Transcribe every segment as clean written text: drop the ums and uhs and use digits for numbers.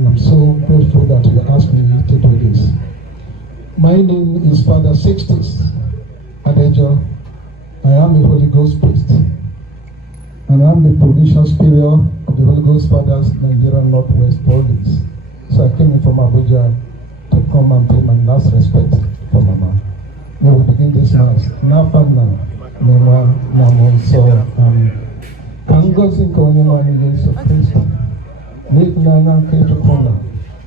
and I'm so grateful that you asked me to do this. My name is Father Sixtus Adejo. I am a Holy Ghost priest, and I'm the provincial superior of the Holy Ghost Fathers Nigeria Northwest Province. So I came in from Abuja to come and pay my last respect for Mama. We will begin this mass. Nafana, Nema, Namonso, Kangozi Konyama Yesu Kristo. Nik Nana Kechukona.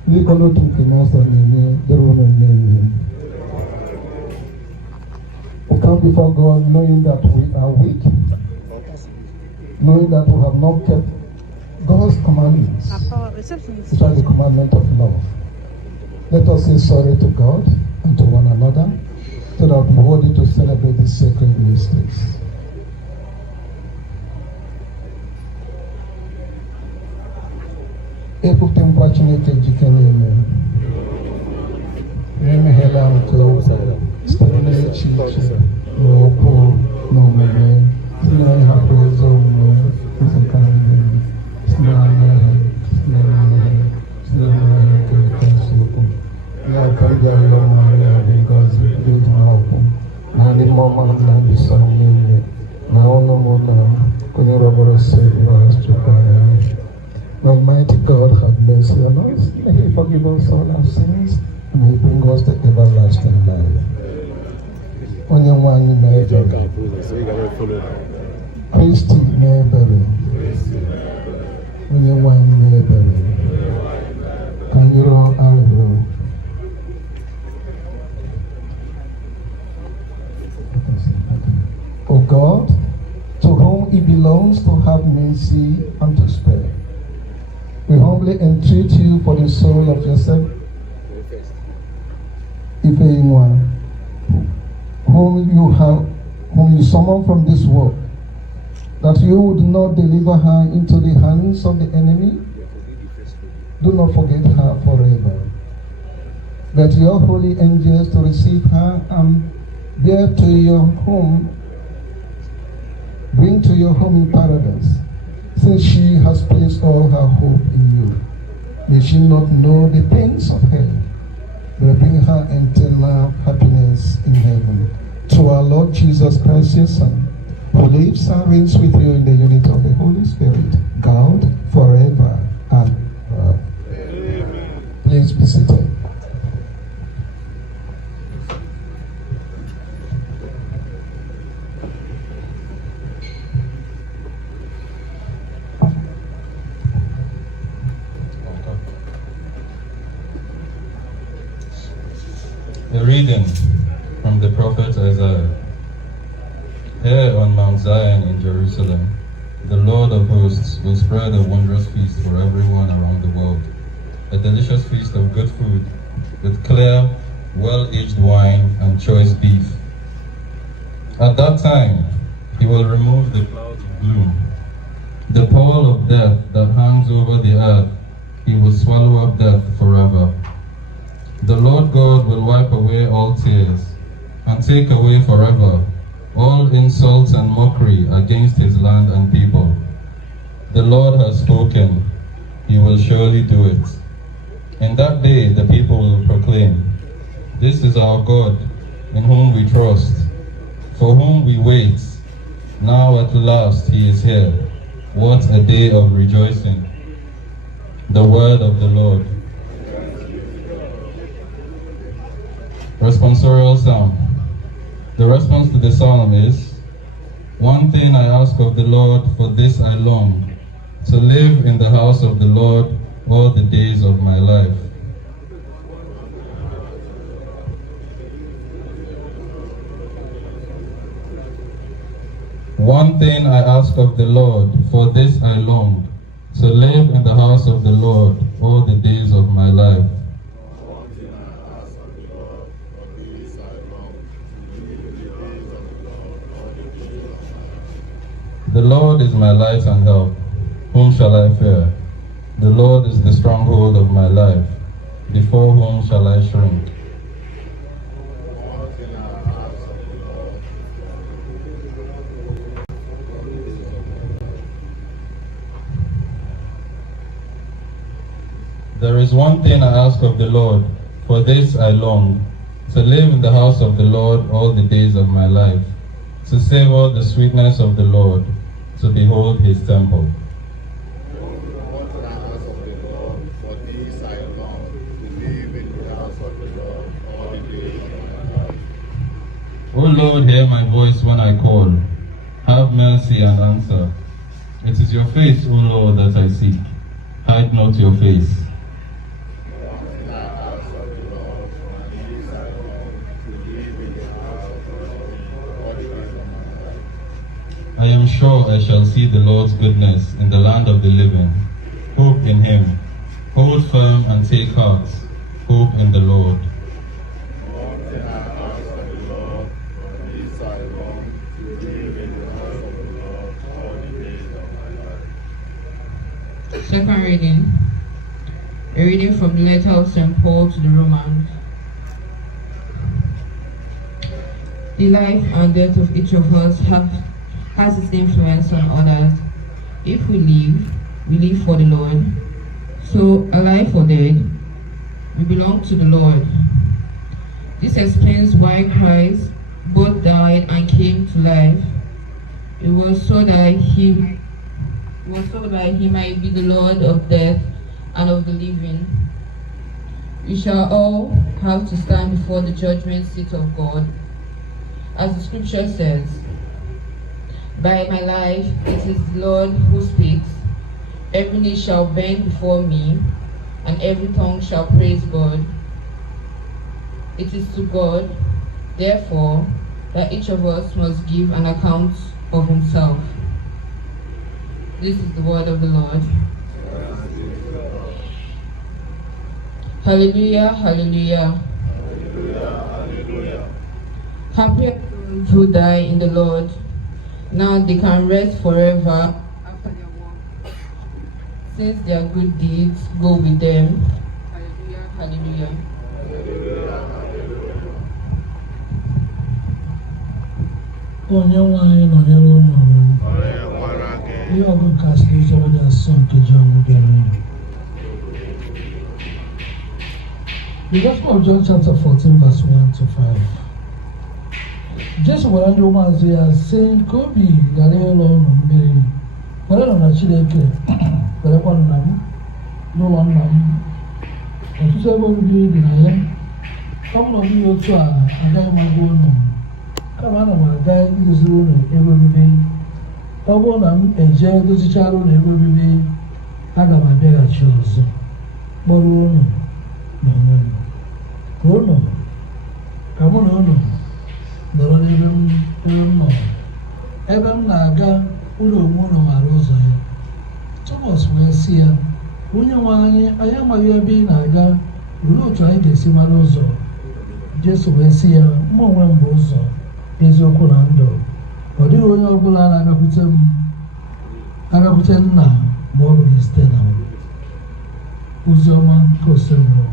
Nikolo Tukinasa Nini, the Roman name. We come before God knowing that we are weak, knowing that we have not kept God's commandments, especially the commandment of love. Let us say sorry to God and to one another, so that we are worthy to celebrate these sacred mysteries. Ekutempa Chineke jikene eme. Eme hela mko stone chiche n'okwu n'omume si na ịhapụ ezi omume nzikanye si na nke ekwensụ ya karịa ya ọma ya dị ngọzi dị n'ọkwụ na ndị mmụọ na ndị sọ niile na ọnụ mụ na onye rọbara Savior has chụkwara ya. Almighty God, have mercy on us. May He forgive us all our sins, and May He bring us to everlasting life. Onye nwanyi na-ebere, Kristi na-ebere, onye nwanyi na-ebere, ka anyị rụọ arịrịọ. O God, to whom it belongs to have mercy and to spare, we humbly entreat you for the soul of Joseph Ifeyinwa, whom you summoned from this world, that you would not deliver her into the hands of the enemy. Do not forget her forever. Get your holy angels to receive her and bring to your home in paradise, since she has placed all her hope in you. May she not know the pains of hell, but bring her eternal happiness in heaven. Through our Lord Jesus Christ, your Son, who lives and reigns with you in the unity of the Holy Spirit, God, forever and ever. Amen. Please be seated. A reading from the prophet Isaiah. Here on Mount Zion in Jerusalem, the Lord of hosts will spread a wondrous feast for everyone around the world, a delicious feast of good food, with clear, well-aged wine and choice beef. At that time, He will remove the clouds of gloom, the pall of death that hangs over the earth. He will swallow up death forever. The Lord God will wipe away all tears and take away forever all insults and mockery against His land and people. The Lord has spoken. He will surely do it. In that day the people will proclaim, "This is our God, in whom we trust, for whom we wait. Now at last He is here. What a day of rejoicing." The word of the Lord. Responsorial Psalm. The response to the psalm is, "One thing I ask of the Lord, for this I long, to live in the house of the Lord all the days of my life." One thing I ask of the Lord, for this I long, to live in the house of the Lord all the days of my life. The Lord is my light and help. Whom shall I fear? The Lord is the stronghold of my life. Before whom shall I shrink? There is one thing I ask of the Lord, for this I long, to live in the house of the Lord all the days of my life, to savor the sweetness of the Lord, to behold his temple. O Lord, hear my voice when I call. Have mercy and answer. It is your face, O Lord, that I seek. Hide not your face. I am sure I shall see the Lord's goodness in the land of the living. Hope in him. Hold firm and take heart. Hope in the Lord. Second reading. A reading from the letter of St. Paul to the Romans. The life and death of each of us has its influence on others. If we live for the Lord. So, alive or dead, we belong to the Lord. This explains why Christ both died and came to life. It was so that he might be the Lord of death and of the living. We shall all have to stand before the judgment seat of God. As the scripture says, by my life it is the Lord who speaks. Every knee shall bend before me, and every tongue shall praise God. It is to God, therefore, that each of us must give an account of himself. This is the word of the Lord. Hallelujah, hallelujah. Happy are those who die in the Lord. Now they can rest forever after their work, since their good deeds go with them. Hallelujah, hallelujah. Onye nwanyị nọ n'elu ụlọ ihe ọgụ nke asịrị ịzọ onye asọ nke John gara. The Gospel of John chapter 14 verse 1 to 5. Jesu gwara ndị ụmụazụ ya sị ka obi ghara ịlọ ụlọ mmiri, kwere nọ na Chineke, kwerekwanụ na m, n'ụlọ nna m. Ọtụtụ ebe obibi dị na ya. Ọ bụrụ na ọ dịghị otu a, agaghị m agwa unu. Kama ana m aga idoziri unu ebe obibi. Ọ bụrụ na m eje dozichara unu ebe obibi, aga m abịaghachi ọzọ kpọrọ unu n'onwe m. Ka unu, ka mụ na unu nọrọ n'ebe m nọ. Ebe m na-aga, unu onwe unu maara ụzọ ya. Thomas wee sị ya, onye nwe anyị amaghị ebe ị na-aga, olee otu anyị ga-esi mara ụzọ? Jesu wee sị ya, mụ onwe m bụ ụzọ, eziokwu na ndụ. Ọ dịghị onye ọbụla na-agakwute nna ma ọ bụghị site na m. Ozi ọma nke osemụrụ.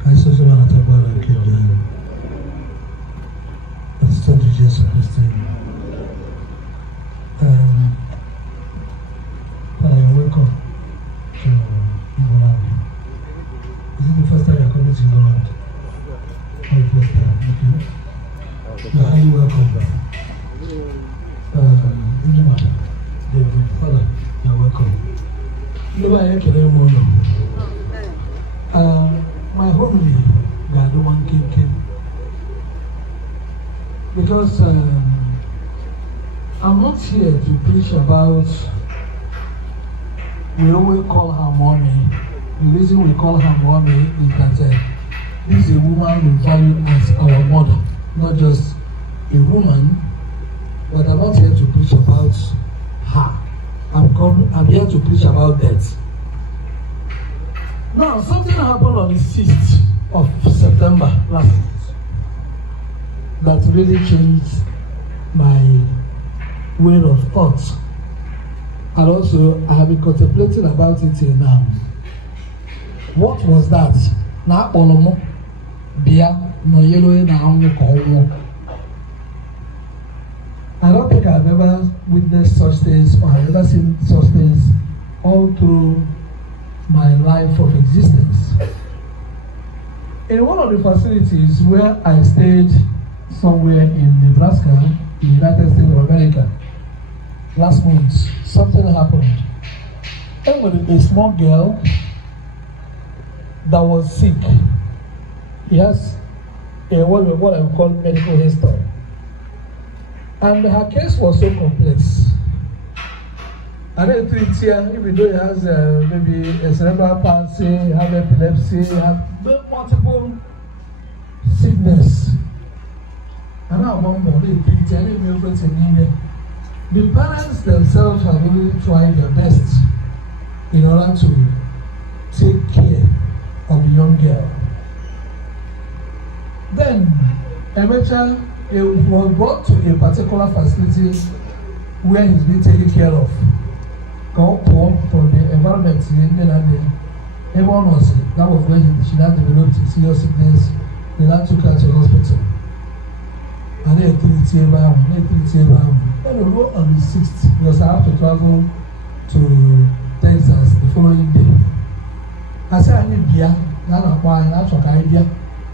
Ka anyị sozo na tagbara nke John. Site na Jesu Kristi. Welcome to England. Is it the first time you're coming to England? The first time, okay. You're highly welcome. David, Father, you're welcome. My homily, God, one king. Because I'm not here to preach about. We always call her mommy. The reason we call her mommy is that this is a woman we value as our mother, not just a woman. But I'm not here to preach about her. I'm here to preach about death. Now, something happened on the 6th of September last month that really changed my way of thought. And also, I have been contemplating about it till now. What was that? Na olomo bia no yellow na only call. I don't think I've ever witnessed such things or I've ever seen such things all through my life of existence. In one of the facilities where I stayed somewhere in Nebraska, in the United States of America, last month, something happened. And with a small girl that was sick. He has what I would call medical history. And her case was so complex. And then treat here, even though he has maybe a cerebral palsy, he has epilepsy, he has multiple sickness. And now one more, they treat here, they will everything needed. The parents themselves have really tried their best in order to take care of the young girl. Then, eventually, he was brought to a particular facility where he's being taken care of. Got poor from the environment everyone was sick. That was when she now developed serious sickness. They now took her to the hospital. And they treated her. Then we go on the 6th, because I have to travel to Texas the following day. I said, I need beer. Now I'm buying that truck idea.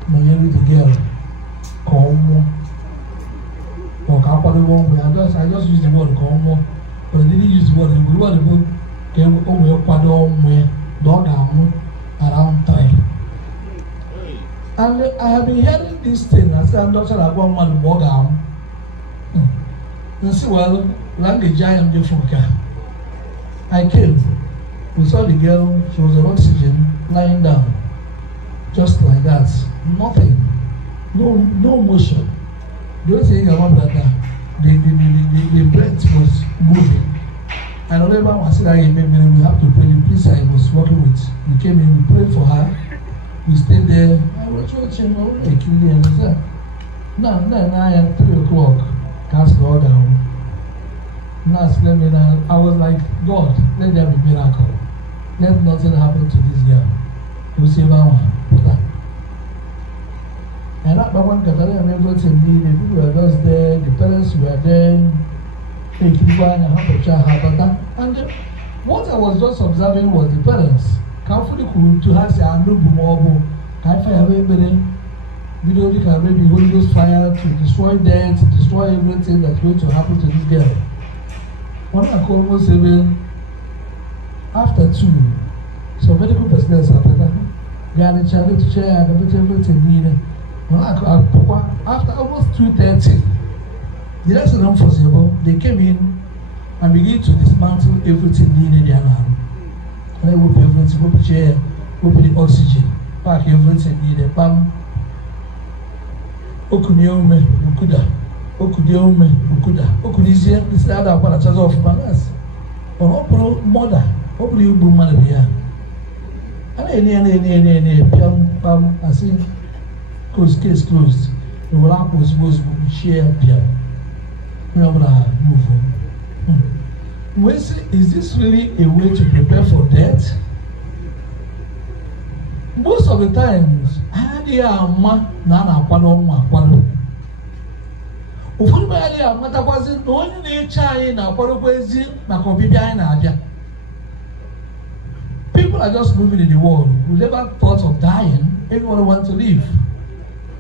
No, you need the girl. Come. Or I just use the word come. But I didn't use the word. We want to go dog around 3. And I have been hearing this thing. I said, I'm not sure I want one more down. You see, well, language giant different. I came. We saw the girl. She was on oxygen, lying down, just like that. Nothing. No motion. The only thing about that, the breath was moving. And whenever I said, we have to pray. The priest I was working with, we came in, we prayed for her. We stayed there. I was watching. Now, 3 o'clock, cast God down. Now, I was like, God, let there be miracle. Let nothing happen to this girl. You see, and that one Catherine and everything, the people were just there, the parents were there, and what I was just observing was the parents carefully to have a new mobile, maybe Holy Ghost fire to destroy death, to destroy everything that's going to happen to this girl. When I called almost 7 after 2, so medical personnel got a challenge to share everything. After almost 2:30, the rest of them foreseeable, they came in and began to dismantle everything needed their land. And they open everything, open chair, open the oxygen, pack everything needed. Bam. Okunyome, Ukuda, Okudiome, Ukuda, Okunizia, this is the other part of Manas. Or Opro Mother, Opro Ubu Manavia. And any, Pam, I see. Case closed. The lap was supposed to share Pierre. Is this really a way to prepare for death? Most of the times, I hear a man, Nana Quadon. Ufuni bali ya matabazi noni ni chai na kwezi na kompibia na aja. People are just moving in the world. We never thought of dying. Everyone wants to live.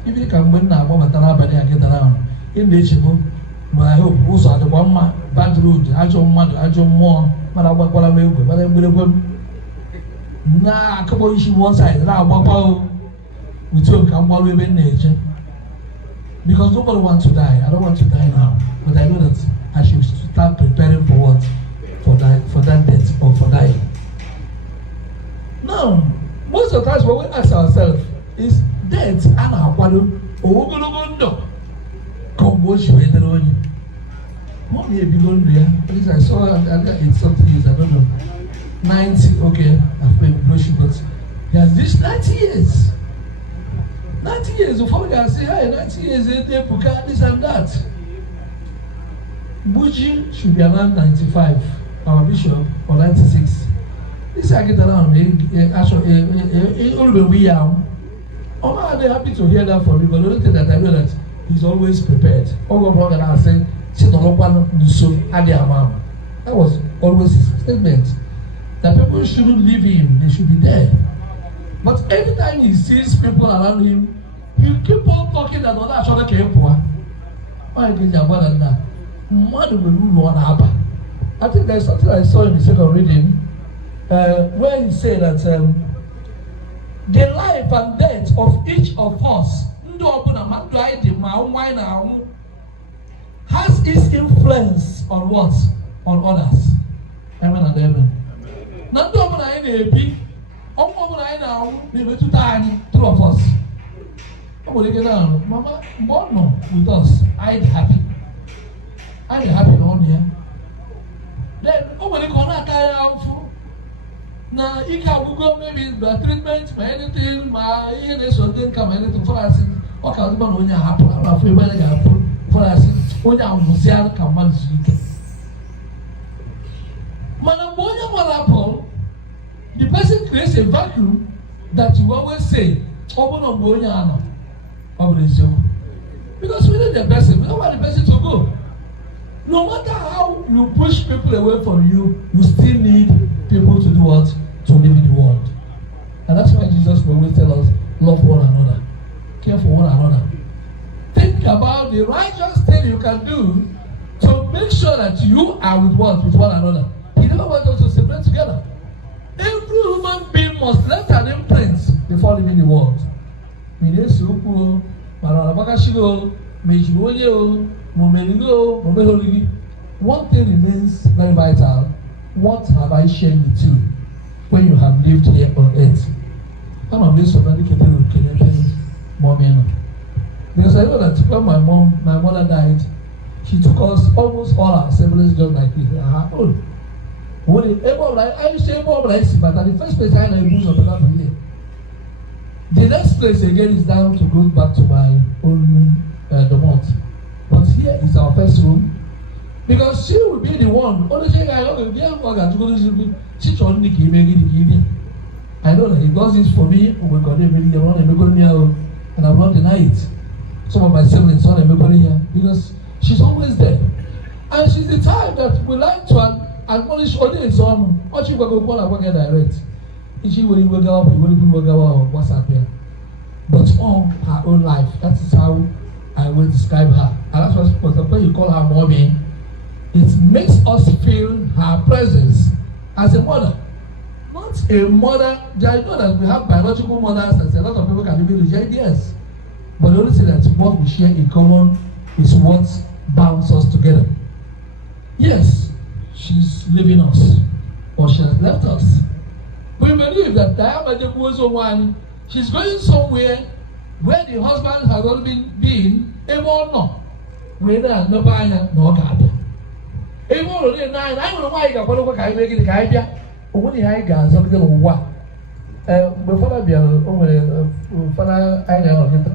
If you can win now, what I get around in the Chibu, but I hope also the one bad road, I don't want, I don't more, but I want what I will, but I will. Nah, come on, issue one side, now, we took come while we were in nature. Because nobody wants to die. I don't want to die now, but I know that I should start preparing for what? For that death or for dying. Now, most of the times when we ask ourselves, is death and our quadro or Ugundo? Come, wash you in the room. What may be going there? At least I saw it's something years, I don't know. 90, okay, I've been pushing, but he has this 90 years. 90 years, the father can say, hey, 90 years, they put this and that. Buji should be around 95, our bishop, or 96. This I get around, actually, we are. Oh, they're happy to hear that from me, but the only thing that I know that he's always prepared. All of what I say, that was always his statement. that people shouldn't leave him, they should be there. But every time he sees people around him, he keep on talking that other actually came poor. Why did you more than that? What will you know about? I think there's something I saw in the second reading where he said that the life and death of each of us has its influence on what? On others. Amen and amen. Not the woman I know, two of us. Mama, born with us, I'm happy. I'm happy on here. Then, when you come out, now you can go maybe the treatment, anything, my illness or didn't come anything for us. Okay, I'm going to happen. I'm afraid when I have for us. When I'm Museum, come on, the person creates a vacuum that you always say, open on Boyana. Because we need the person, we don't want the person to go. No matter how you push people away from you, you still need people to do what? To live in the world. And that's why Jesus will always tell us, love one another, care for one another. Think about the righteous thing you can do to make sure that you are with what? With one another. He never wants us to separate together. Every human being must let an imprint before leaving the world. One thing remains very vital. What have I shared with you when you have lived here on earth? I'm a bit somebody because I know that when my mother died, she took us almost all our siblings just like her own. I used to say more like but at the first place I had Ibuzor Amokwe. The next place again is down to go back to my own domot. But here is our first room. Because she will be the one. Only thing I know, I know that he does this for me. Oh my God, and I will not deny it. Some of my siblings want to here because she's always there. And she's the type that we like to admonish only his own. Or she will go and work direct. She will go up, what's up here. But all her own life, that is how I will describe her. And that's what you call her mommy. It makes us feel her presence as a mother. Not a mother. I know that we have biological mothers and a lot of people can be reject, yes. But the only thing that what we share in common is what bounds us together. Yes, she's leaving us, or she has left us. We believe that she's going somewhere where the husband has already been able or not. Whether no buyer no God. Able already nine, I don't know why you got one I make it the idea. Only I got something of what. Before I be over Father, I never get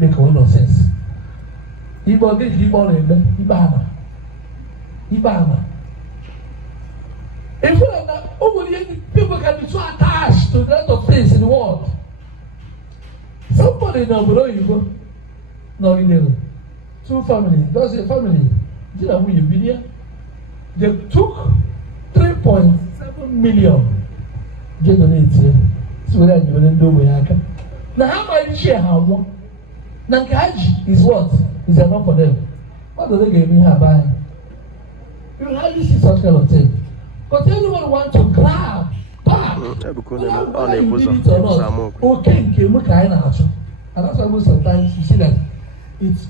make a lot of sense. He bought this, he bought it, Ibana. If people can be so attached to that of things in the world. Somebody now below you go. No, you know. Two families. That's a family. Did I win your video? They took 3.7 million. Get on it here. So that you will do with now how much share how much? Now cash is what? Is enough for them. What do they give me her buying? You hardly see such kind of thing. Because anyone wants to grab back. Whether you did it or not. Okay, and that's why sometimes you see that it's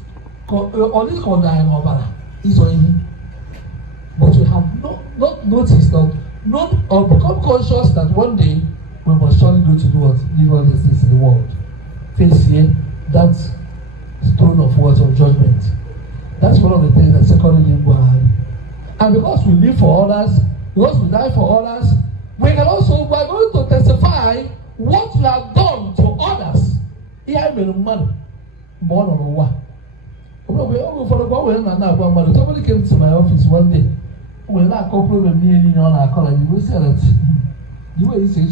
on this corner is on him. But we have not noticed not or become conscious that one day we must surely go to do what? Live all these things in the world. Face here, that's throne of words of judgment. That's one of the things that secondly live behind. And because we live for others, because we die for others, we are going to testify what we have done to others. Here I mean man, born on what? Somebody came to my office one day. When I complained me in our college, you will say that the way you say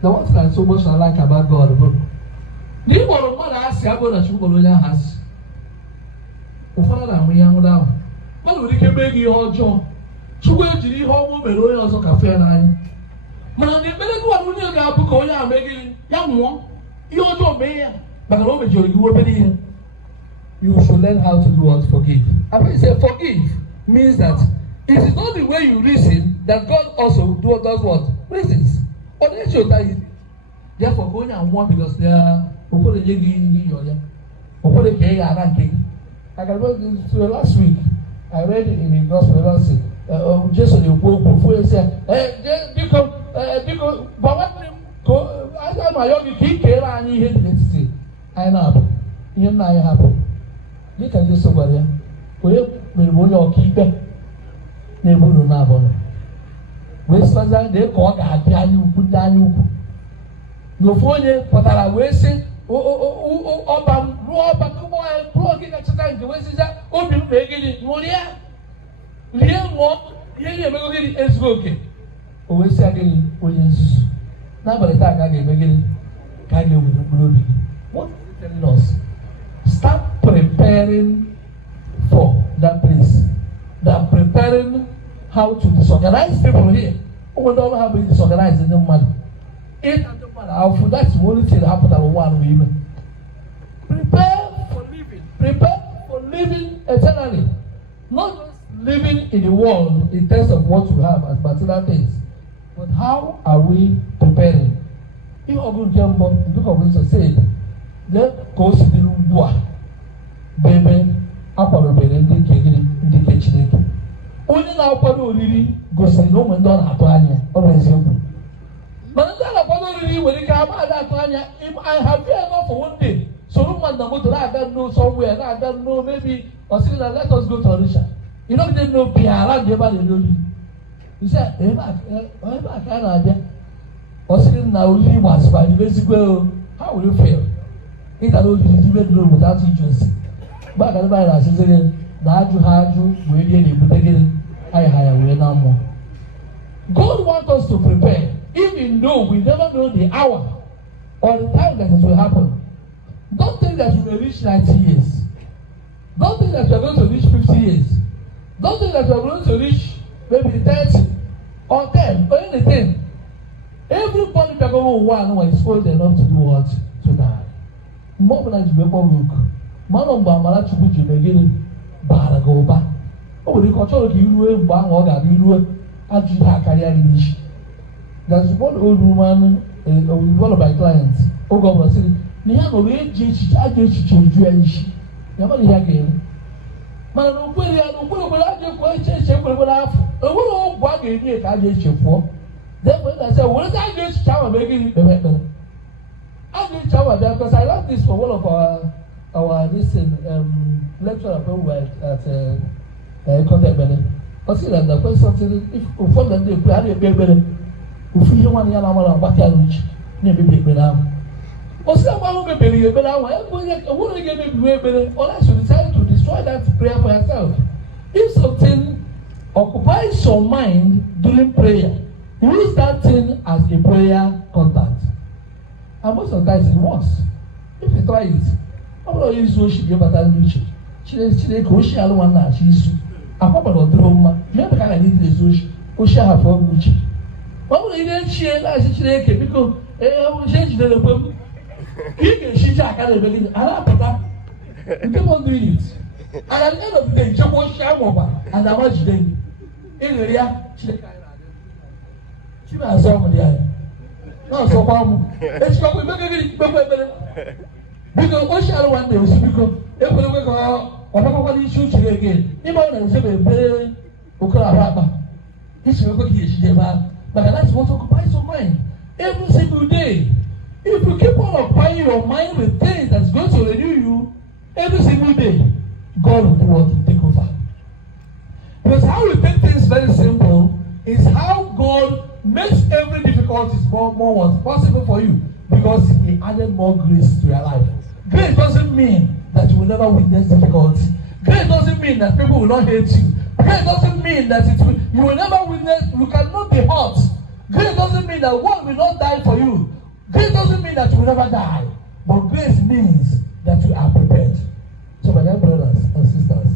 the one thing so much I like about God. Do you want to mother ask you about the sugar has? Father, we are down. What would you make your job? Chukwu ejiri ihe ọmụ mere onye ọzọ ka fee n'anya. Mana na ekpere gị nwa onye ga-abụ ka onye ahụ megịrị ya nwụọ ihe ọjọọ mee ya maka na o mejọrọ gị obere ihe. You should learn how to do what? Forgive. And when you say forgive, means that it is not the way you reason that God also does what? Reasons. But they show that therefore going and one because they are I can remember last week I read in the gospel verse Jason the Pope before he said because but what I got my young kid came and he hated it say I know you know I happen. You can just somebody we will your keeper never know. Western they call you put down you. No phone patara we say ọba rọba kúmọ ẹ plọgì kàtàkà ìjọba sísá obìnrin mẹgìrì mọlẹ́à lìẹ mọ yẹyẹ mẹgìrì ezigbo òkè òwe sí agìrì onye nzuzu n'abalị taa ka a ga-emegìrì ka a ga-ewere mkpụrụ obi gị. What is it telling us? Start preparing for that place. Start preparing how to disorganize people here. Ụmụndị ọrụ ha bụ disorganize ndị mmadụ. That's the only thing that happened to one woman. Prepare for living. Prepare for living eternally. Not just living in the world in terms of what you have as material things. But how are we preparing? If Ogun Jumbo, the book of Wisdom said, let go to the Lua. Baby, Apollo Benendi, the kitchen. Only now, Pado really goes to no one done at Anya, or example. But when you come out that Anya, if I have fear enough for one day, so no man I don't know somewhere, I don't know maybe, or say that let us go to Orisha. You don't even know Piara, the Bali. You say, I can't idea. Or say now only once by the basic well, how will you feel? It alone is even room without agency. But I buy that saying that you had you, we didn't put again, I hire way no more. God wants us to prepare. Even though we never know the hour or the time that it will happen. Don't think that you will reach 90 years. Don't think that you are going to reach 50 years. Don't think that you are going to reach maybe 30 or 10 or anything. Everybody that go one is old enough to do what? To die. More than you ever look. Man of Bamala to put you again. Baragoba. Oh, the control you will bang or that you will actually have carrier in. That's one old woman, one of my clients. Oh, God was saying, Niano, I just change you. Never again. Man, no, where I don't put I just want to change what I will walk in here. I just check for. Then when I said, what I just shower making the better. I just shower there because I love this for one of our lecture at Contact Better. I see that the first something if for them they play a better. Ufi one yala mala bakia rich, never be better. Or someone will be better. I want to get me better, or I should decide to destroy that prayer for yourself. If something occupies your mind during prayer, use that thing as a prayer contact. And most of the times it works. If you try it, I'm going to use what she gave at that reach. She go she alone now. She's a papa or drama. Never can I need this wish. Osha have for which. Why would you share as she because I will change the problem. You can she can't believe it. I don't know. You keep on doing it. And at the end of the day, you will share over and how much day. In the area, she has some there. No, so it's going to be better. Because what shall one day because if we go or nobody shoot you again, you might have said a very Oklahoma. It's your cookie, but that's what occupies your mind every single day. If you keep on occupying your mind with things that's going to renew you every single day, God will do what to take over. Because how we make things very simple is how God makes every difficulty more possible for you because He added more grace to your life. Grace doesn't mean that you will never witness difficulty. Grace doesn't mean that people will not hate you. Grace doesn't mean that you will never witness, you cannot be hurt. Grace doesn't mean that one will not die for you. Grace doesn't mean that you will never die. But grace means that you are prepared. So my dear brothers and sisters,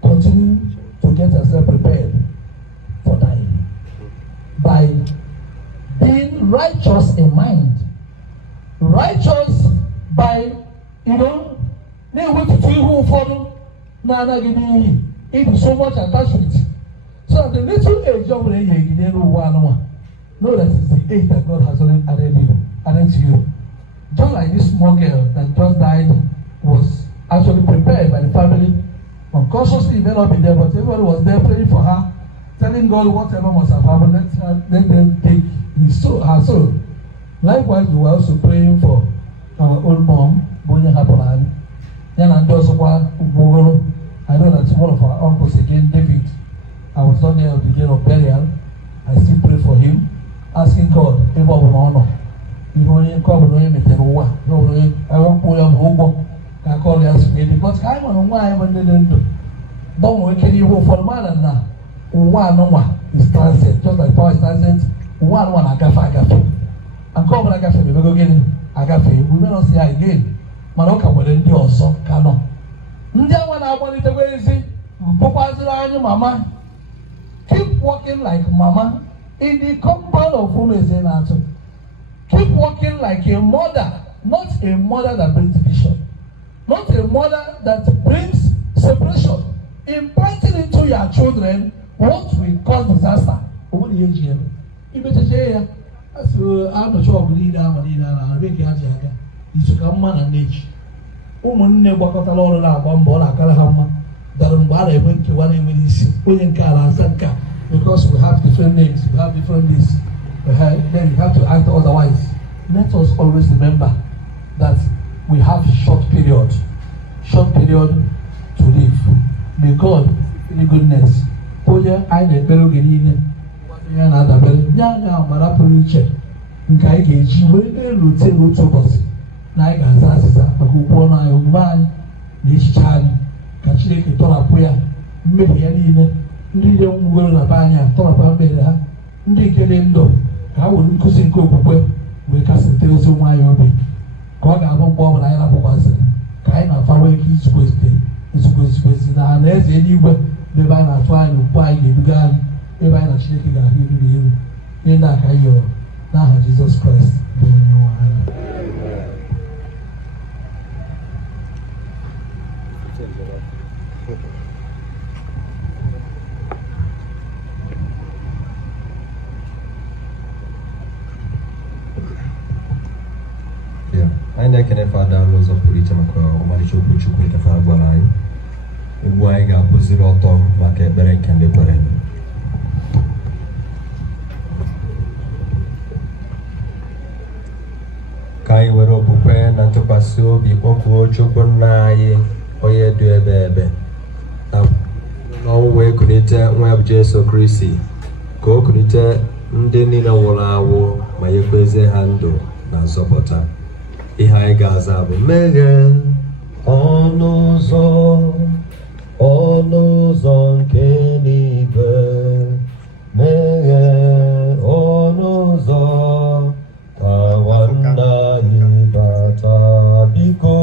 continue to get yourself prepared by being righteous in mind. Righteous by, na-ewetụtụ ihe ụfọdụ na-anaghị n'ihi ịdị so much attached with. So at the little age of the year, know that it's the age that God has already added to you. Just like this small girl that just died was actually prepared by the family. Unconsciously, it may not be there, but everybody was there praying for her, telling God whatever must have happened, let them take her soul. Likewise, we were also praying for our old mom, Bonya Hapolan. I know that one of our uncles again, David, I was not there on the day of burial. I still pray for him, asking God, if I will honor. If only come to him, I won't pull up home. I call you as me because I'm on why I'm don't work any for the man and now. One is transient, just like power is transient. One agafe. And come when agafe, we go again. Agafe, we may not see again. Manoka will endure so cano. Ndia when I want it away, see, Papa Mama. Keep walking like Mama in the compound of whom is in answer. Keep walking like a mother, not a mother that brings division. Not a mother that brings separation. Implanting into your children what will cause disaster. Over the AGM. You better say, I'm not sure I'm leader, I'm make you Ajaga. You should come man and age. Woman never got a lot of Bambola, Kalahama, Darumbara went to one emergency, William Kala, Sanka, because we have different names, we have different lists. Then you have to act otherwise. Let us always remember that we have short period to live. May God, in the goodness, Poya, I need Belogin, another Bell, Yana, Marapuche, Nkai, when they loot to us, Naga, who born I man, this child, Kachik, Torapuya, maybe any young girl, Abanya, Torapamela, Ndikendo, I wouldn't cousin cook away, we cast the tails of my own. God, I won't bother I have a kind of awake each question. It's question, and there's anywhere the banner fine or buy the began, the banner shaking our heel to you. In that Kayo, now Jesus Christ, doing your hand. I na-ekene fada n'ụzọ pụrụ iche maka ọmalịcha okwu Chukwu ekefara gwara anyị. Ugbu anyị ga-akpụziri ọtọ maka ekpere nke ndị kwere. Ka anyị were okwukwe na ntụkwasị obi kpọkuo Chukwu nna anyị onye dị ebe na ọnwụ wee kunite nwa ya bụ Jesu Kristi ka o kunite ndị niile nwụrụ anwụ ma nyekwezie ha ndụ na nzọpụta. Ihe anyị ga-aza bụ meghee ọnụ ụzọ nke eluigwe, meghee ọnụ ụzọ ka nwanna anyị bata biko.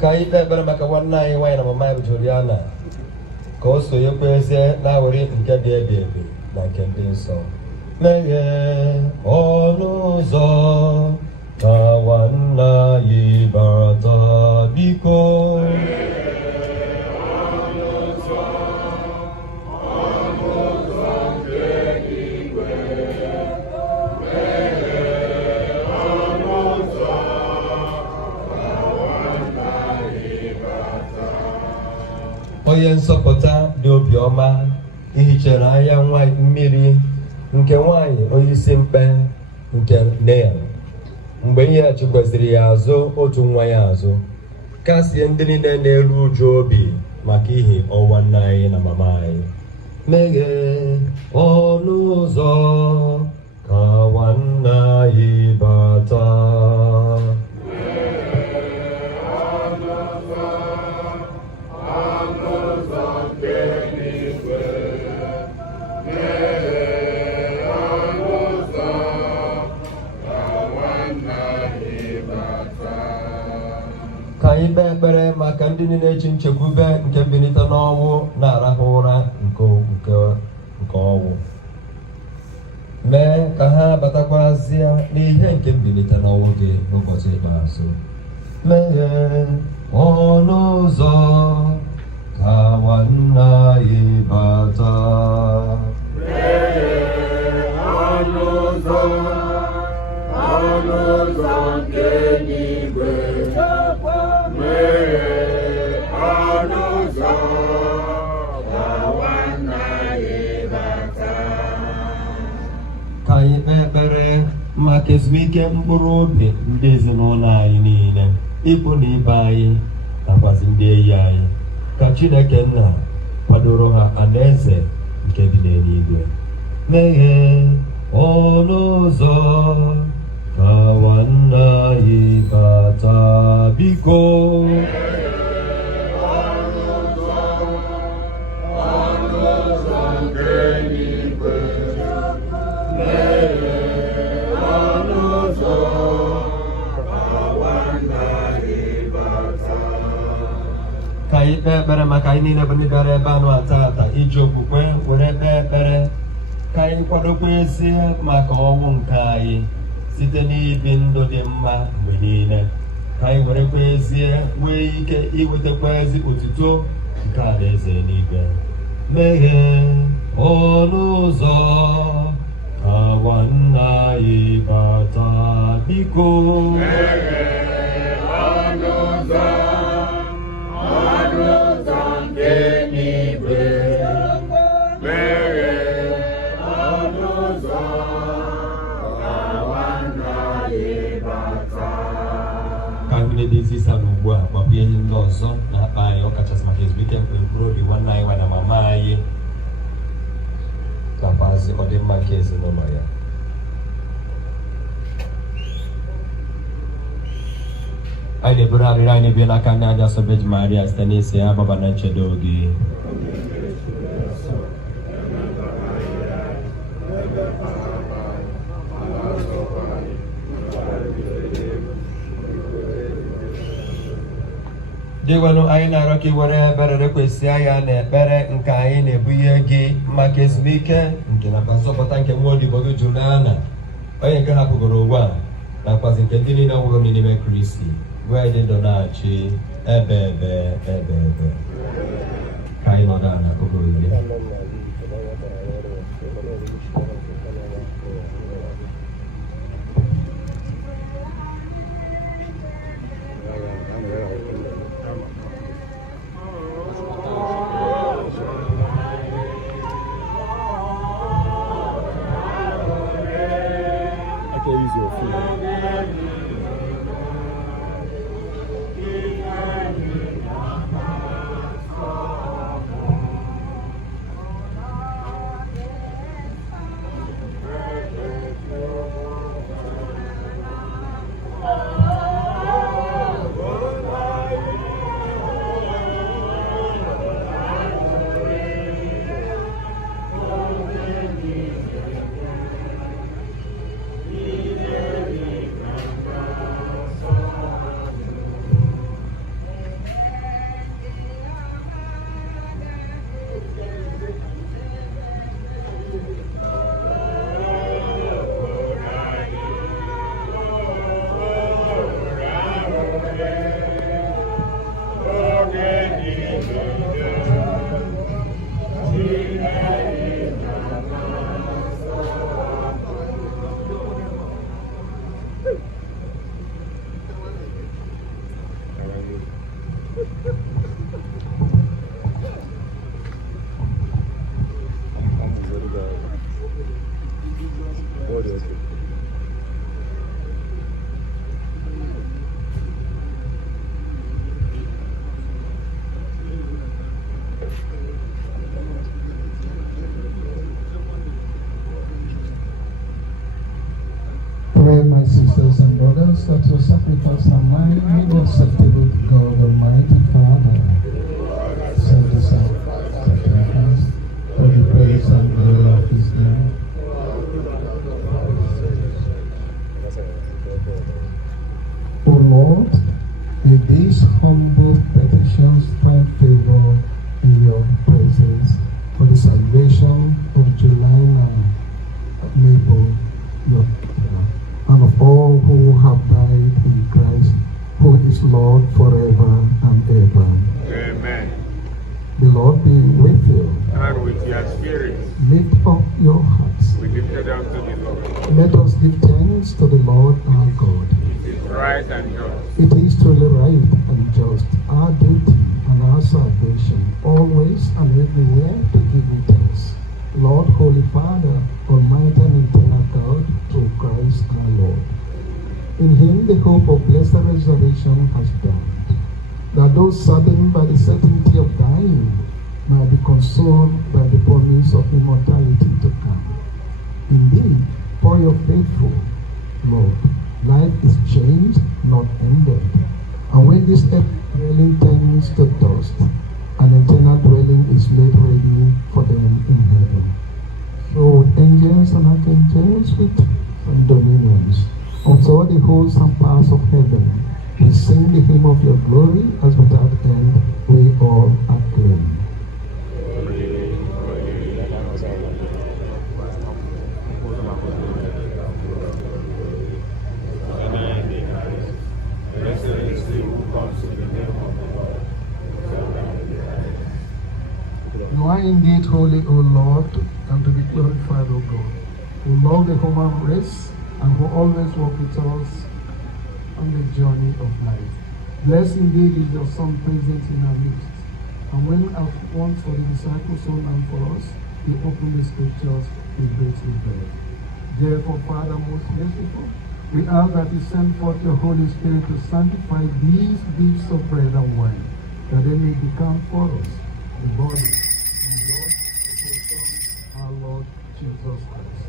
Ka anyị kpee ekpere maka nwanne anyị nwaanyị na mama Ezinne Juliana ka o sonyekwezie na-awere nke dị ebi na nke ndị nsọ. Meghee ọnụ ụzọ ka nwanne anyị bata biko. Onye nsọpụta dị obiọma ihichere anya mmiri nke nwanyị onye isi mkpe nke Nea mgbe ihe chikwesịrị ya azụ otu nwa ya azụ, kasie ndị niile na-eru uju obi maka ihi ọnwa nna anyị na mama anyị. Meghee ọnụ ụzọ ka nwanne anyị bata. Yeah. ndị niile echi nchekwube nke mbilite n'ọnwụ na-arahụ ụra nke ọnwụ. Mee ka ha batakwazie n'ihe nke mbilite n'ọnwụ gị n'ụbọchị ikpeazụ. Meghee ọnụ ụzọ ka nwanna anyị bata. Ọnụ ụzọ nke eluigwe. Meghee ọnụ ụzọ ka nwanna anyị bata. Ka anyị kpee ekpere maka ezumike mkpụrụ obi ndị ezinụlọ anyị niile, ikwu na ibe anyị nakwazi ndị enyi anyị, ka Chineke nna kwadoro ha alaeze nke dị n'eluigwe. Meghee ọnụ ụzọ ka nwanna anyị bata, biko. Ọnụ ụzọ nke eluigwe. Meghee ọnụ ụzọ ka nwanna anyị bata. Ka anyị kpee ekpere maka anyị niile bụ ndị bịara ebe anụ atata iji okwukwe were kpee ekpere, ka anyị kwadokwa ezie maka ọnwụ nke anyị site n'ibi ndụ dị mma mgbe niile, ka anyị werekwa ezie nwee ike iwetakwa ezi otuto nke alaeze eluigwe. Meghee ọnụ ụzọ ka nwanna anyị bata, biko. Meghee ọnụ ụzọ nke eluigwe. Meghee ọnụ ụzọ ka nwanna anyị bata. Ka anyị na-edezi isa n'ugbu a gbapụ ihe ndị ọzọ na-akpa anyị, ọkachasị maka ezumike mkpụrụ obi nwanne anyị nwa na mama anyị, nakwazi ọdịmma nke ezinụlọ ya. Anyị na-eburu arịrịọ anyị na-ebie n'aka ndị anyị asọ Virgin Maria site n'isi ya gbaba na nchedo gị. Dịwanụ anyị na-arịọ ka i were ebere rekwesị anya na ekpere nke anyị na-ebunye gị maka ezumike nke nakwa nzọpụta nke nwa odibo gị Juliana, onye nke hapụgoro ụwa, nakwazi nke ndị niile nwụrụ n'ime Kristi, wee dị ndụ na-achị ebe. Ka anyị nọdụ ala oge oriri. Pray, my sisters and brothers, that your sacrifice and mine may be acceptable to God Almighty Father. Set aside sacrifice for the praise and glory of His name. O Lord, with this humble petition, Lord forever and ever. Amen. The Lord be with you. And with your spirit, Lift up your hearts. we lift it up to the Lord. Let us give thanks to the Lord our God. It is right and just. It is truly right and just, our duty and our salvation, always and everywhere to give you thanks. Lord, Holy Father, Almighty and eternal God, through Christ our Lord. In him the hope of blessed resurrection has dawned, that those saddened by the certainty of dying might be consoled by the promise of immortality to come. Indeed, for your faithful Lord, life is changed, not ended. And when this earth dwelling turns to dust, an eternal dwelling is made ready for them in heaven. So with angels and archangels, with dominions, of all the hosts and powers of heaven, we sing the hymn of your glory, as without end we all acclaim. You are indeed holy, O Lord, and to be glorified, O God, who love the human race and who always walk with us on the journey of life. Blessed indeed is your Son present in our midst. And when at once for the disciples, so and for us, he opened the scriptures with greatly bread. Therefore, Father most merciful, we ask that you send forth your Holy Spirit to sanctify these gifts of bread and wine, that they may become for us the body and blood of your Son, our Lord Jesus Christ.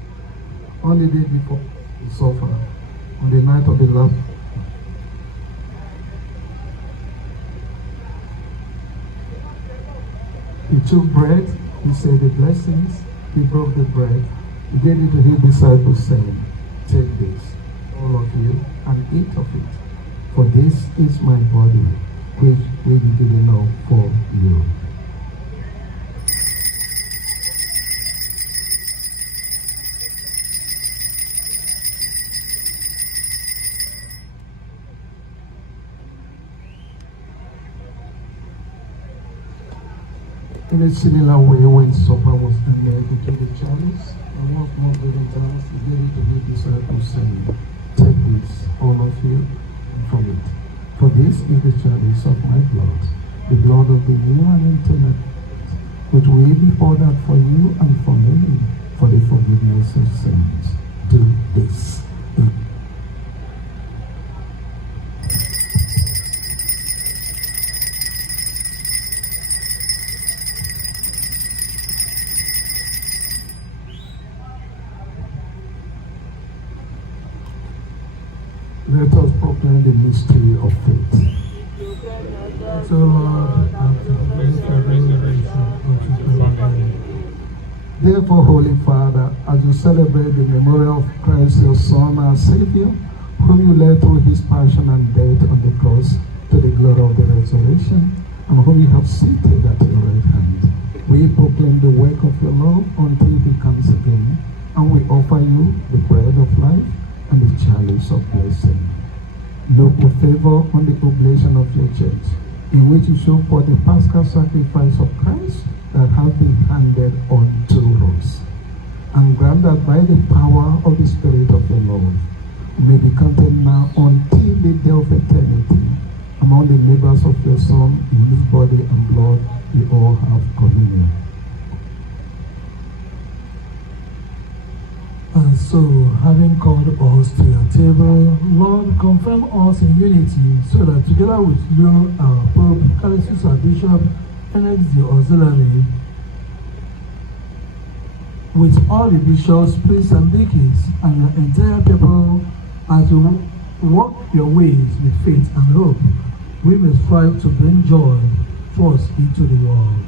On the day before he suffered, on the night of the last, he took bread, he said the blessings, he broke the bread, he gave it to his disciples, saying, "Take this, all of you, and eat of it, for this is my body, which will be given up for you." In a similar way, when supper was ended, he took the chalice, and once more giving thanks, he gave it to his disciples, saying, "Take this, all of you, and from it. For this is the chalice of my blood, the blood of the new and eternal covenant, which will be poured out for you and for many, for the forgiveness of sins. Do this." Let us proclaim the mystery of faith. So, Lord, therefore, Holy Father, as you celebrate the memorial of Christ, your Son, our Savior, whom you led through his passion and death on the cross to the glory of the resurrection, and whom you have seated at your right hand, we proclaim the work of your love until he comes again, and we offer you the bread of life and the chalice of blessing. Look with favor on the oblation of your church, in which you show forth the paschal sacrifice of Christ that has been handed on to us. And grant that by the power of the Spirit of the Lord, we may be counted now until the day of eternity among the members of your Son, in whose body and blood we all have communion. And so, having called us to your table, Lord, confirm us in unity, so that together with you, our Pope, Callistus, our Bishop, and the Auxiliary, with all the bishops, priests, and deacons, and your entire people, as you walk your ways with faith and hope, we may strive to bring joy first into the world.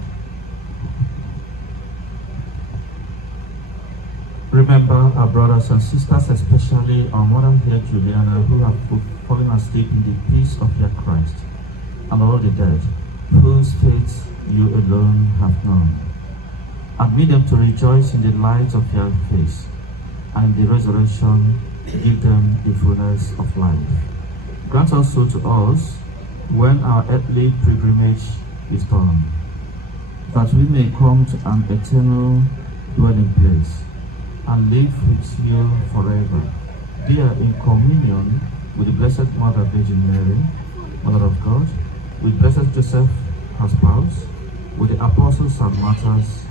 Remember our brothers and sisters, especially our mother here, Juliana, who have fallen asleep in the peace of your Christ, and all the dead, whose faith you alone have known. Admit them to rejoice in the light of your face, and in the resurrection give them the fullness of life. Grant also to us, when our earthly pilgrimage is done, that we may come to an eternal dwelling place and live with you forever. Dear, in communion with the Blessed Mother Virgin Mary, Mother of God, with Blessed Joseph, her spouse, with the apostles and martyrs,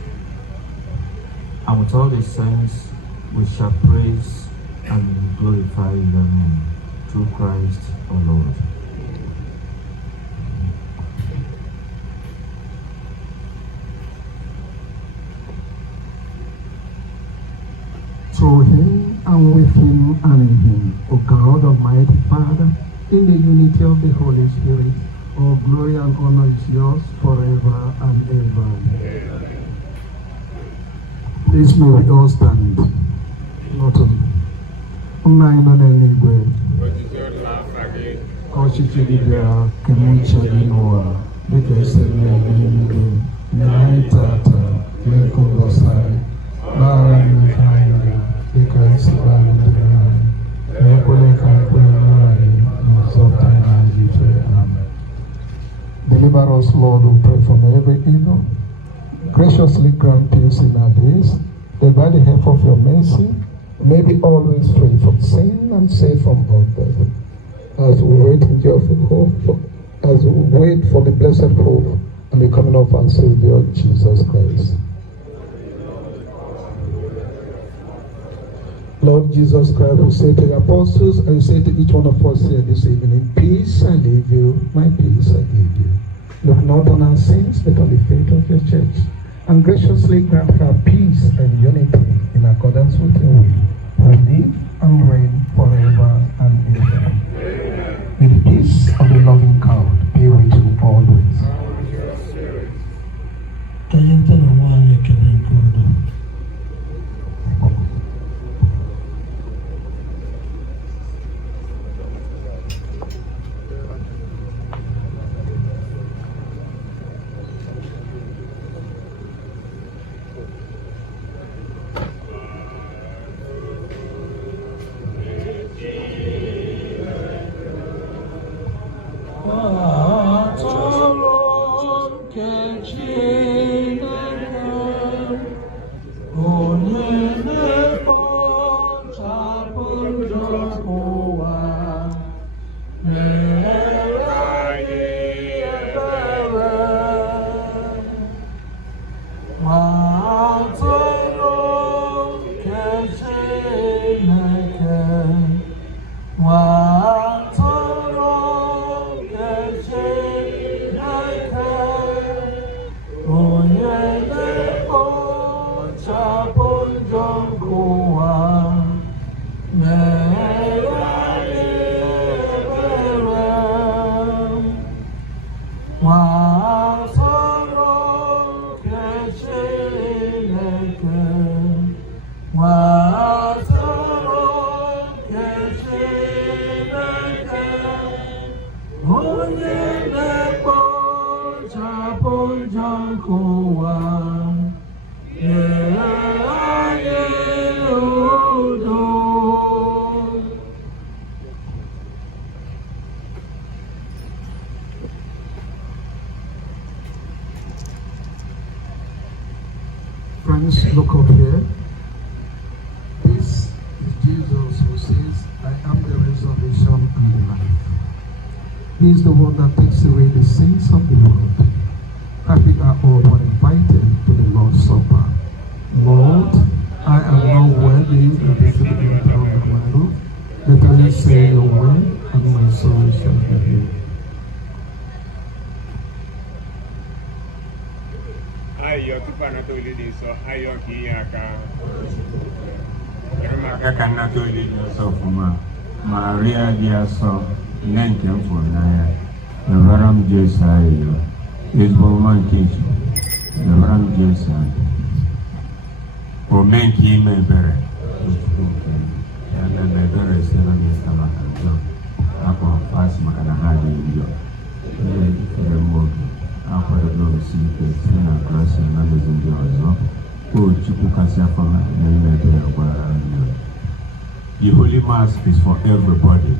and with all the saints, we shall praise and glorify your name through Christ our Lord. Through him and with him and in him, O God Almighty Father, in the unity of the Holy Spirit, all glory and honor is yours forever and ever. Amen. Please may we all stand. Kochichidibia kemucha dinoa, dikeseme naitata, lekongosai, bara nikaida, dikaisibani dikani, lekoleka kwenari, nasota najite. Amen. Deliver us, Lord, we pray from every evil. Graciously grant peace in our days, that by the help of your mercy, may be always free from sin and safe from all evil. As we wait in joyful hope, as we wait for the blessed hope and the coming of our Savior, Jesus Christ. Lord Jesus Christ, who said to the apostles, and say to each one of us here this evening, peace I leave you, my peace I give you. Look not on our sins, but on the faith of your church, and graciously grant her peace and unity in accordance with your will, who live and reign forever and ever. May the peace of the loving God be with you always. Friends, look up here. This is Jesus who says, I am the resurrection and the life. He is the one that takes away the sins of the world. Happy are all who are invited to the Lord's Supper. Lord, I am not worthy that you should enter under my roof, but only say your word, and my soul shall be healed. Ayo tupa na tole di so ayo kiyaka. Erma ka na tole di so fuma. Maria dia so nenke funa ya. Nabaram jesayo. Is woman teach. Nabaram jesayo. O menki me bere. Ya na me bere se na me stama kanjo. Ako fast makana hadi ndio. Ile mbogi. After the Lord received the sin and grace and knowledge in the world, oh, Chiku Kasiafama, the Holy Mass is for everybody.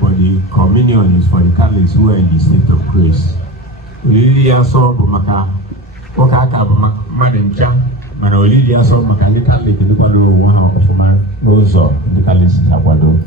but the communion is for the Catholics who are in the state of grace. Olili aso bumaka okaka bumadencha mana olili aso maka the Catholic ndi kwado wo ha ofuma n'ụzọ ndị Catholics akwado.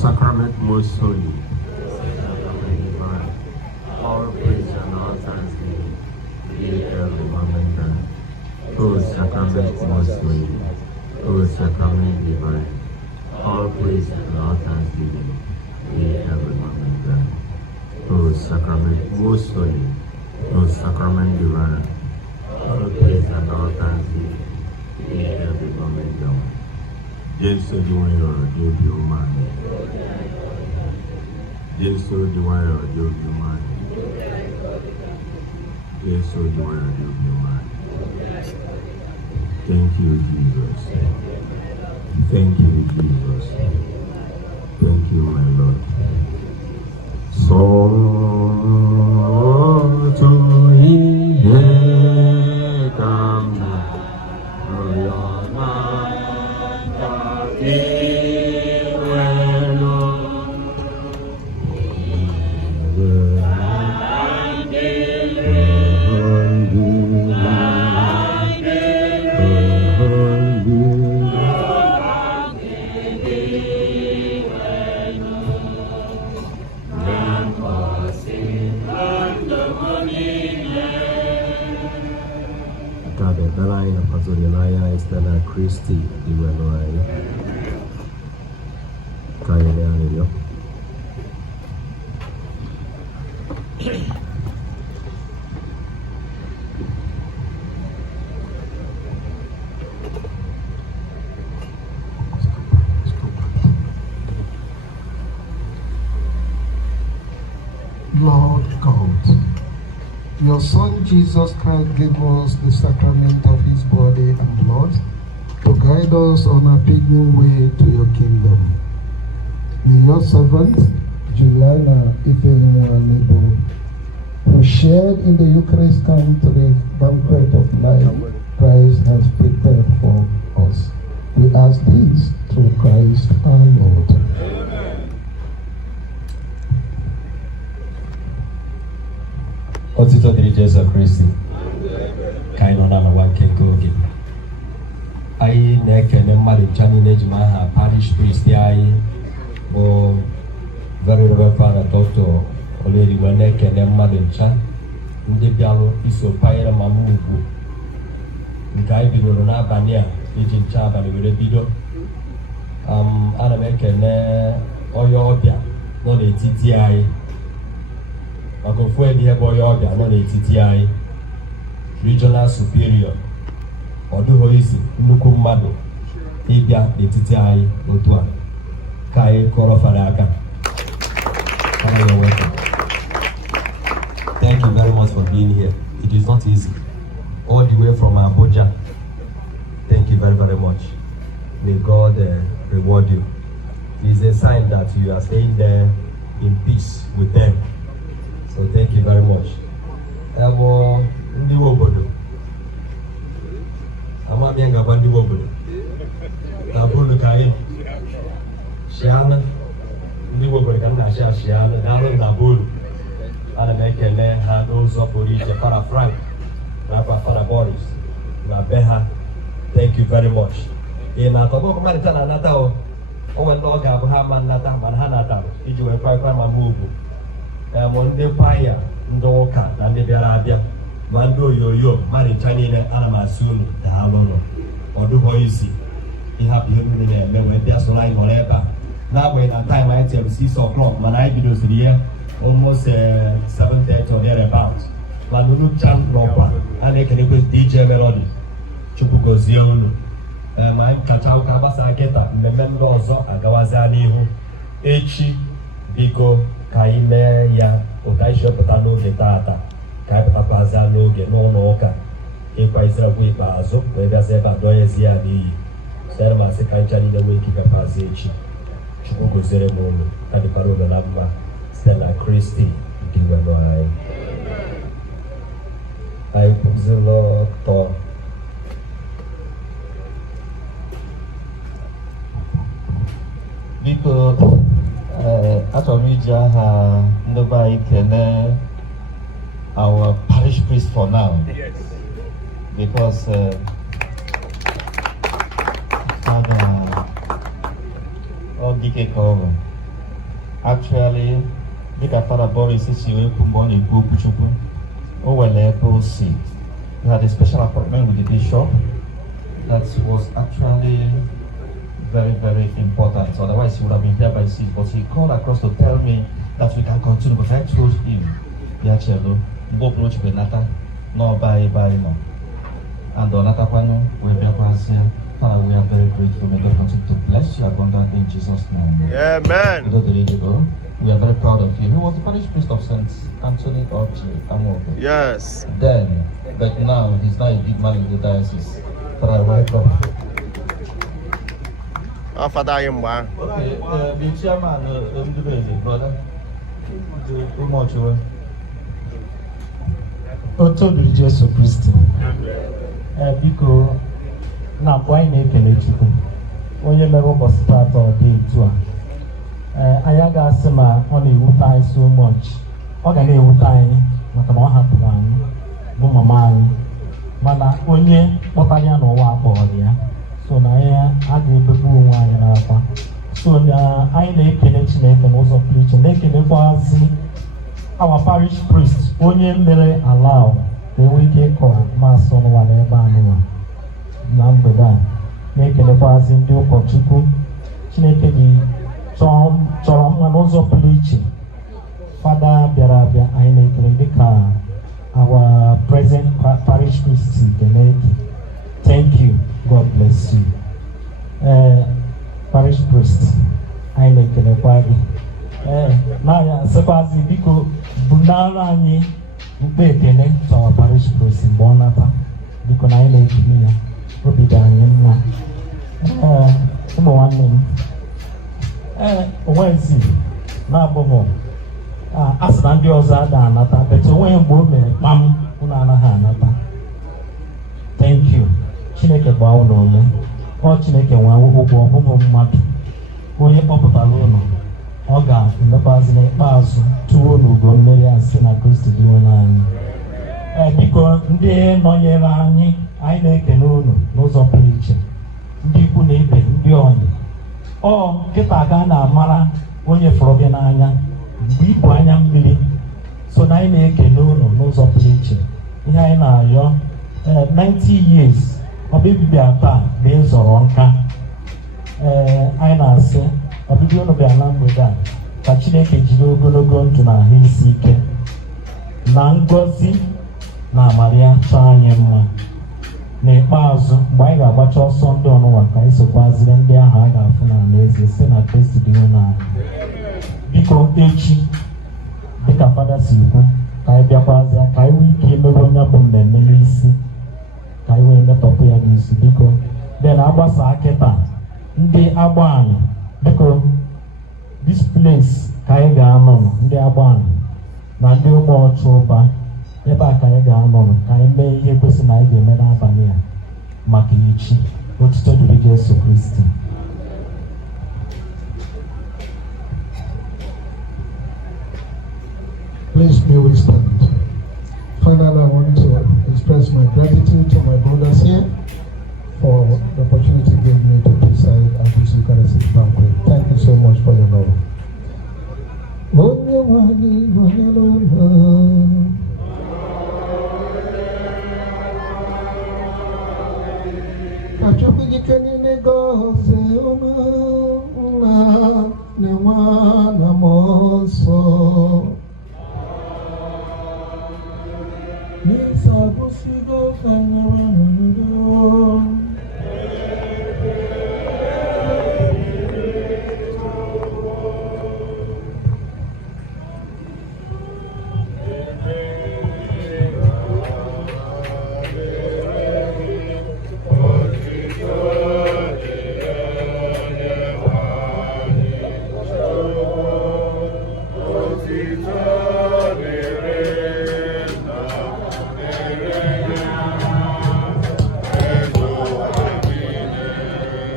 Sacrament most holy, all praise and all thanksgiving be every moment done. O sacrament most holy, O sacrament divine, all praise and all thanksgiving be every moment done. O sacrament most holy, O sacrament divine, all praise and all thanksgiving be every moment done. Jesus, the one you are, you man. Jesus, the one you are, man. Jesus, the one you are, man. Thank you, Jesus. Thank you, Jesus. Thank you, my Lord. So to hear come Christi di Wenoai kaya niyo. Lord God, your Son Jesus Christ gave us the sacrament of his body and blood to guide us on our pilgrim way to your kingdom. May your servant, Juliana Ezinne Neboh, who shared in the Eucharist come to the banquet of life Christ has prepared for us. We ask this through Christ our Lord. Otito diri Jesu Kristi, kaino na wanke gogi. Anyị na-ekene mmadụ ncha niile ji aha parish priest anyị bụ very reverend Father Dr. Oleriwe na-ekene mmadụ ncha ndị bịalụ iso panyere mama ugwu nke anyị bidoro n'abalị a iji ncha abalị were bido. Ana m ekene onye ọbịa nọ n'etiti anyị maka ofu ebe ihe bụ onye ọbịa nọ n'etiti anyị Regional Superior ọdụghị isi nnukwu mmadụ ịbịa n'etiti anyị otu a ka anyị kọrọ fara aka. Thank you very much for being here. It is not easy. All the way from Abuja. Thank you very, very much. May God reward you. It is a sign that you are staying there in peace with them. So thank you very much. Ndị obodo amabịa ngaba ndị obodo na bụrụ ka anyị shiana ndị obodo ka m na-achị shiana na-arụ na bụrụ ana m ekele ha n'ụzọ pụrụ iche Fada Frank nakwa Fada Boris na be ha. Thank you very much. Ị na-atọ ọkụ mmalite na anata o nwere ndị ọ ga-abụ ha ma nnata mana ha natara iji wee kwaikwa ma mụ ugwu ndị kwaya ndị ụka na ndị bịara abịa ma ndị oyoyo mmadụ ncha niile ana m asị unu daalụ ụlọ ọdụghọ isi ịhapụ ihe niile na-eme wee bịa soro anyị nọrọ ebe a n'agbanyeghị na taịm anyị tinyere 6 o'clock mana anyị bidoziri ihe almost 7:30 or thereabout. mana unu cha n'ọkwa a na-ekelekwe DJ Melody Chukwu gozie unu ma anyị kacha ụka gbasara kịta mmemme ndị ọzọ agawazia n'ihu echi. Biko ka anyị mee ya ụka anyị chọpụta n'oge taata ka anyị pụtakwazịa n'oge n'ụlọ ụka ịkwa isiokwu ikpeazụ wee bịazi ebe a dọnyezi ya n'iyi sere masị ka ncha niile nwee ike ịbịakwazi echi. Chukwu goziere m unu ka dịkwara unu na mma site na Kristi nke iwenụ anyị. Anyị kwụzịla ọtọ. Biko achọrọ m iji aha ndị be anyị kene our parish priest for now. Yes. Because Father Odike Kogo actually dịka Father Boris si wee kwu mgbe ọ na-ekwu okwu Chukwu o were ebe o si. He had a special appointment with the bishop that was actually very, very important. Otherwise, he would have been here by 6. But he called across to tell me that we can continue. But I told him, Yachelo, go approach Benata, no bye no. And Donata Pano, we are very grateful. May God continue to bless you abundantly in Jesus' name. Amen. We are very proud of you. He was the parish priest of St. Anthony Udi Amokwe. Yes. Then, but now he's not a big man in the diocese. But I welcome. Father Yemba. Okay, the chairman of the building, brother. Too much. Oto dị Jesu Kristi. Biko na-abụ anyị na-ekele Chukwu onye mere ụbọchị taata ọ dị etu a. Anyị ga-asị ma ọ na-ewute anyị so much. Ọ ga na-ewute anyị maka na ọ hapụrụ anyị bụ mama anyị. Mana onye kpọtara ya n'ụwa akpọrọ ya. So na anyị aga-ebepụ onwe anyị n'akwa. So na anyị na-ekele Chineke n'ụzọ pụrụ iche na-ekelekwazi our parish priest onye mere allow ka enwee ike ịkọ maasị ọnụwa n'ebe anụwa na mgbede a. Na-ekelekwazi ndị ụkọchukwu Chineke dị chọrọ mma n'ụzọ pụrụ iche. Fada bịara abịa anyị na-ekele dịka our present parish priest Deneki. Thank you. God bless you. Parish priest, anyị na-ekelekwa gị. Na-anya sịkwazi biko bunara anyị mkpe ekele to our parish priest mgbe ọ nata. Biko na anyị na-ekele ya. Obi dị anyị mma. Ụmụ nwanne m. Onwezi na-abụghị a sị na ndị ọzọ ada anata, but onweghị mgbe o mere kpam unu anaghị anata. Thank you. Chineke gbaa ụlọ ole. Ọ Chineke nwe ụgwọ ụmụ mmadụ. Onye kpọpụtara ụlọ ọ ga-emekwazi n'ikpeazụ tụọ n'ugo mmeri a site na Kristi dị onye anyị. Biko ndị nọnyere anyị na-ekele unu n'ụzọ pụrụ iche. Ndị ikwu na ibe ndị ọnyị. Kịta ga na-amara onye fọrọ gị n'anya mgbe ibu anya mmiri. So na anyị na-ekele unu n'ụzọ pụrụ iche. Ihe anyị na-ayọ 90 years ọbịbịa taa na ịzọrọ nka. Anyị na-asị ọbịbịa unu bịa na mgbede a ka Chineke jiri ogologo ndụ na ahụ isi ike na ngọzi na amara ya chọọ anyị mma. N'ikpeazụ, mgbe anyị ga-agbacha ọsọ ndị ọnụwa ka anyị sokwaziri ndị ahụ a ga-afụ na n'ezie si na Kristi dị n'ahụ. Biko echi dịka Fada si kwu ka anyị bịakwazịa ka anyị nwee ike imebe onye bụ mmemme n'isi ka anyị wee metọpụ ya n'isi biko. Then agbasa akịta ndị agbaanị biko this place ka anyị ga-anọ ndị agbaanị na ndị ụmụ ọchụ ụba ebe a ka anyị ga-anọ ka anyị mee ihe kwesịrị na anyị ga-eme n'abalị a maka echi. Otuto dịrị Jesu Kristi. Please be we stand. Finally, I want to express my gratitude to my brothers here for the opportunity given me to preside at this Eucharistic banquet. Thank you so much for your love.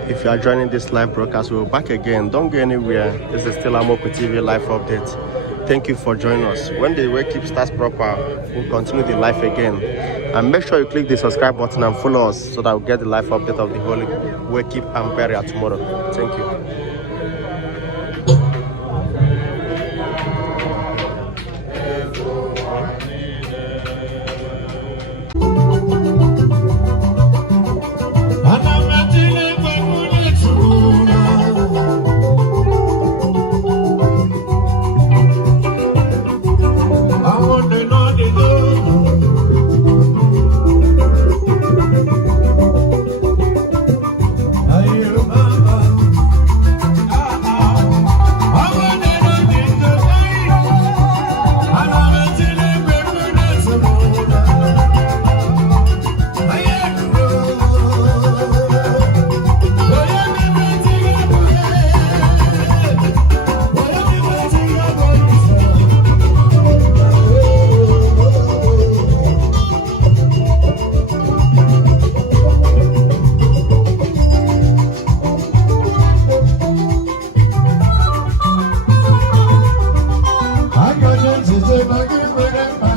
If you are joining this live broadcast, we'll be back again. Don't go anywhere. This is still Amokwe TV live update. Thank you for joining us. When the wake keep starts proper, we'll continue the live again. And make sure you click the subscribe button and follow us so that we'll get the live update of the Holy Wake Keep and Burial tomorrow. Thank you. I got you to say,